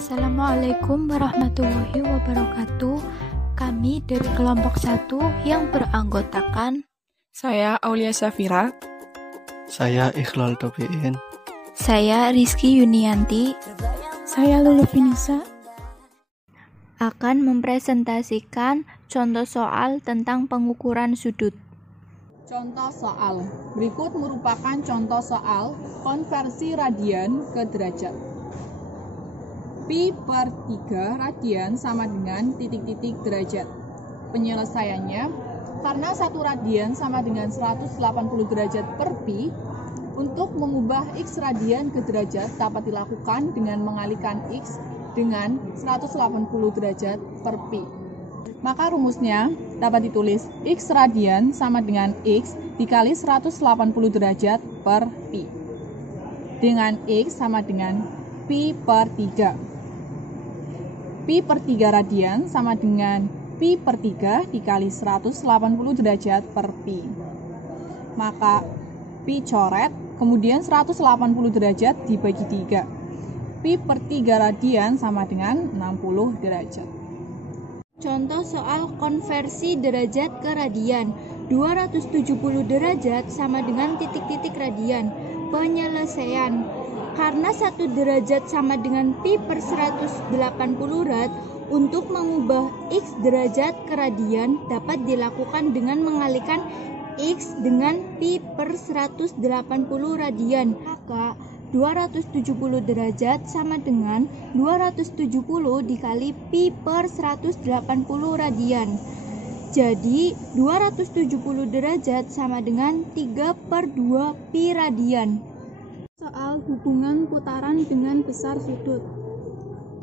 Assalamualaikum warahmatullahi wabarakatuh. Kami dari kelompok 1 yang beranggotakan Saya Aulia Safira. Saya Ikhlal Tobiin. saya Rizky Yunianti Saya Lulu Finisa. akan mempresentasikan contoh soal tentang pengukuran sudut. Contoh soal. Berikut merupakan contoh soal konversi radian ke derajat. Pi per 3 radian sama dengan titik-titik derajat. Penyelesaiannya, karena 1 radian sama dengan 180 derajat per pi, untuk mengubah X radian ke derajat dapat dilakukan dengan mengalihkan X dengan 180 derajat per pi. Maka rumusnya dapat ditulis X radian sama dengan X dikali 180 derajat per pi. Dengan X sama dengan pi per 3. Pi per 3 radian sama dengan pi per 3 dikali 180 derajat per pi. Maka pi coret, kemudian 180 derajat dibagi 3. Pi per 3 radian sama dengan 60 derajat. Contoh soal konversi derajat ke radian. 270 derajat sama dengan titik-titik radian. Penyelesaian. Karena 1 derajat sama dengan pi per 180 rad, untuk mengubah X derajat ke radian dapat dilakukan dengan mengalihkan X dengan pi per 180 radian. Maka 270 derajat sama dengan 270 dikali pi per 180 radian. Jadi 270 derajat sama dengan 3 per 2 pi radian. Soal hubungan putaran dengan besar sudut.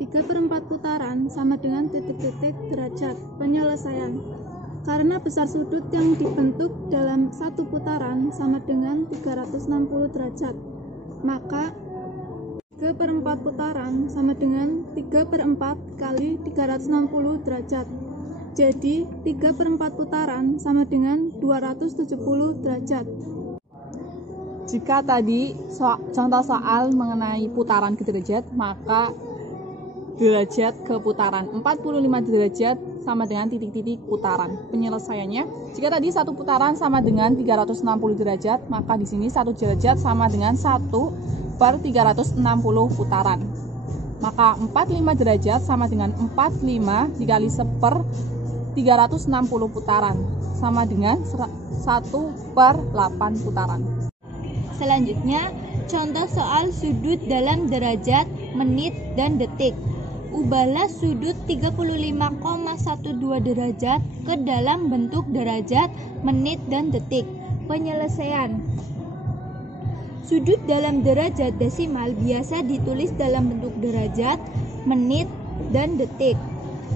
3/4 putaran sama dengan titik-titik derajat. Penyelesaian. Karena besar sudut yang dibentuk dalam satu putaran sama dengan 360 derajat, maka 3/4 putaran sama dengan 3/4 kali 360 derajat. Jadi 3/4 putaran sama dengan 270 derajat. Jika tadi contoh soal mengenai putaran ke derajat, maka derajat ke putaran 45 derajat sama dengan titik-titik putaran. Penyelesaiannya, jika tadi satu putaran sama dengan 360 derajat, maka di sini satu derajat sama dengan 1 per 360 putaran. Maka 45 derajat sama dengan 45 dikali 1 per 360 putaran, sama dengan 1 per 8 putaran. Selanjutnya, contoh soal sudut dalam derajat, menit, dan detik. Ubahlah sudut 35,12 derajat ke dalam bentuk derajat, menit, dan detik. Penyelesaian. Sudut dalam derajat desimal biasa ditulis dalam bentuk derajat, menit, dan detik.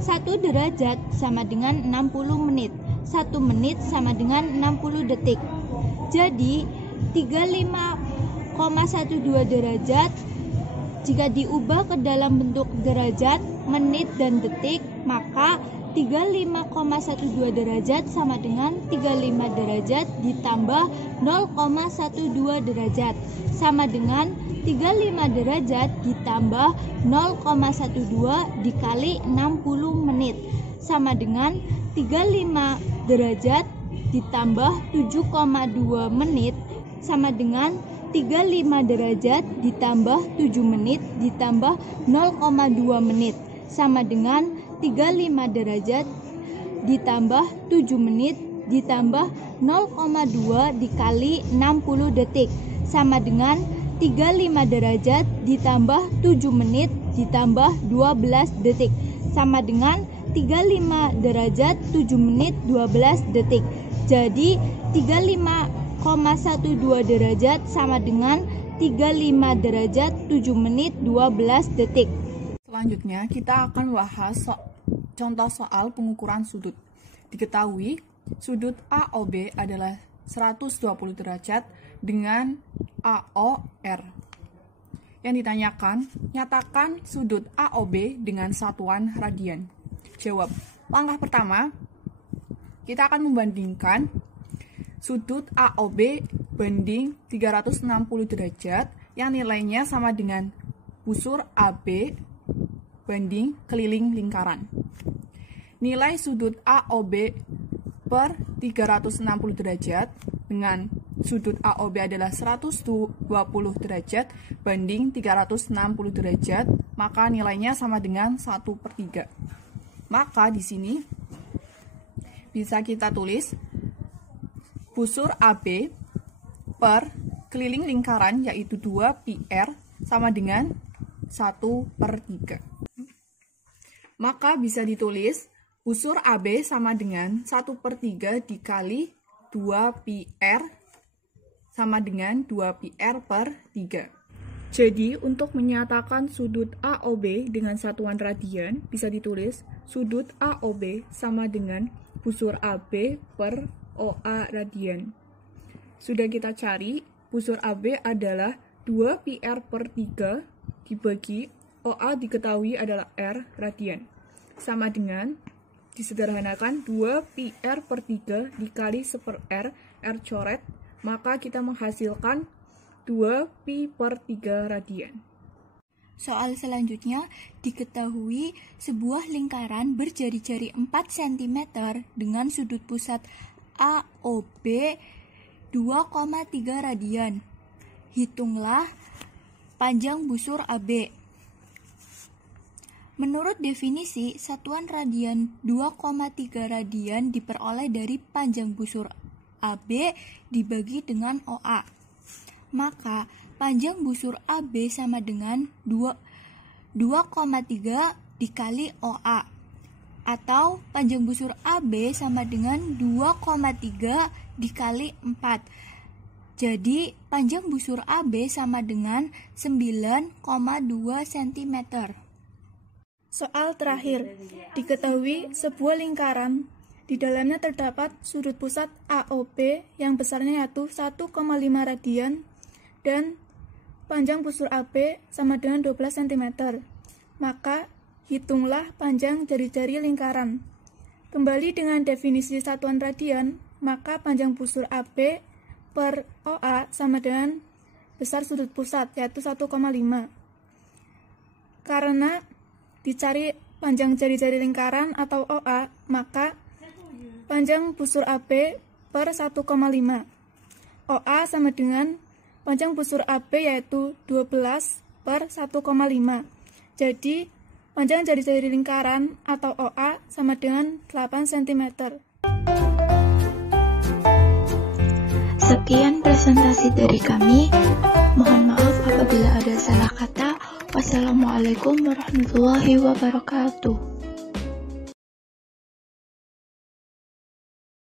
1 derajat sama dengan 60 menit. 1 menit sama dengan 60 detik. Jadi 35,12 derajat jika diubah ke dalam bentuk derajat, menit, dan detik, maka 35,12 derajat sama dengan 35 derajat ditambah 0,12 derajat sama dengan 35 derajat ditambah 0,12 dikali 60 menit sama dengan 35 derajat ditambah 7,2 menit sama dengan 35 derajat ditambah 7 menit ditambah 0,2 menit sama dengan 35 derajat ditambah 7 menit ditambah 0,2 dikali 60 detik sama dengan 35 derajat ditambah 7 menit ditambah 12 detik sama dengan 35 derajat 7 menit 12 detik. Jadi 35,12 derajat sama dengan 35 derajat 7 menit 12 detik. Selanjutnya, kita akan membahas contoh soal pengukuran sudut. Diketahui, sudut AOB adalah 120 derajat dengan AOR. Yang ditanyakan, nyatakan sudut AOB dengan satuan radian. Jawab. Langkah pertama, kita akan membandingkan sudut AOB banding 360 derajat yang nilainya sama dengan busur AB banding keliling lingkaran. Nilai sudut AOB per 360 derajat dengan sudut AOB adalah 120 derajat banding 360 derajat, maka nilainya sama dengan 1/3. Maka di sini bisa kita tulis busur AB per keliling lingkaran yaitu 2πr sama dengan 1/3. Maka bisa ditulis busur AB sama dengan 1/3 dikali 2πr sama dengan 2πr/3. Jadi, untuk menyatakan sudut AOB dengan satuan radian, bisa ditulis sudut AOB sama dengan busur AB per OA radian. Sudah kita cari, busur AB adalah 2πr/3 dibagi OA diketahui adalah R radian. Sama dengan disederhanakan 2πr/3 dikali 1/r, R coret, maka kita menghasilkan 2π/3 radian. Soal selanjutnya, diketahui sebuah lingkaran berjari-jari 4 cm dengan sudut pusat AOB 2,3 radian. Hitunglah panjang busur AB. Menurut definisi, satuan radian 2,3 radian diperoleh dari panjang busur AB dibagi dengan OA. Maka, panjang busur AB sama dengan 2,3 dikali OA. Atau, panjang busur AB sama dengan 2,3 dikali 4. Jadi, panjang busur AB sama dengan 9,2 cm. Soal terakhir, diketahui sebuah lingkaran di dalamnya terdapat sudut pusat AOB yang besarnya yaitu 1,5 radian dan panjang busur AB sama dengan 12 cm. Maka, hitunglah panjang jari-jari lingkaran. Kembali dengan definisi satuan radian, maka panjang busur AB per OA sama dengan besar sudut pusat yaitu 1,5. Karena dicari panjang jari-jari lingkaran atau OA, maka panjang busur AB per 1,5. OA sama dengan panjang busur AB yaitu 12 per 1,5. Jadi, panjang jari-jari lingkaran atau OA sama dengan 8 cm. Sekian presentasi dari kami. Mohon maaf apabila ada salah kata. Wassalamualaikum warahmatullahi wabarakatuh.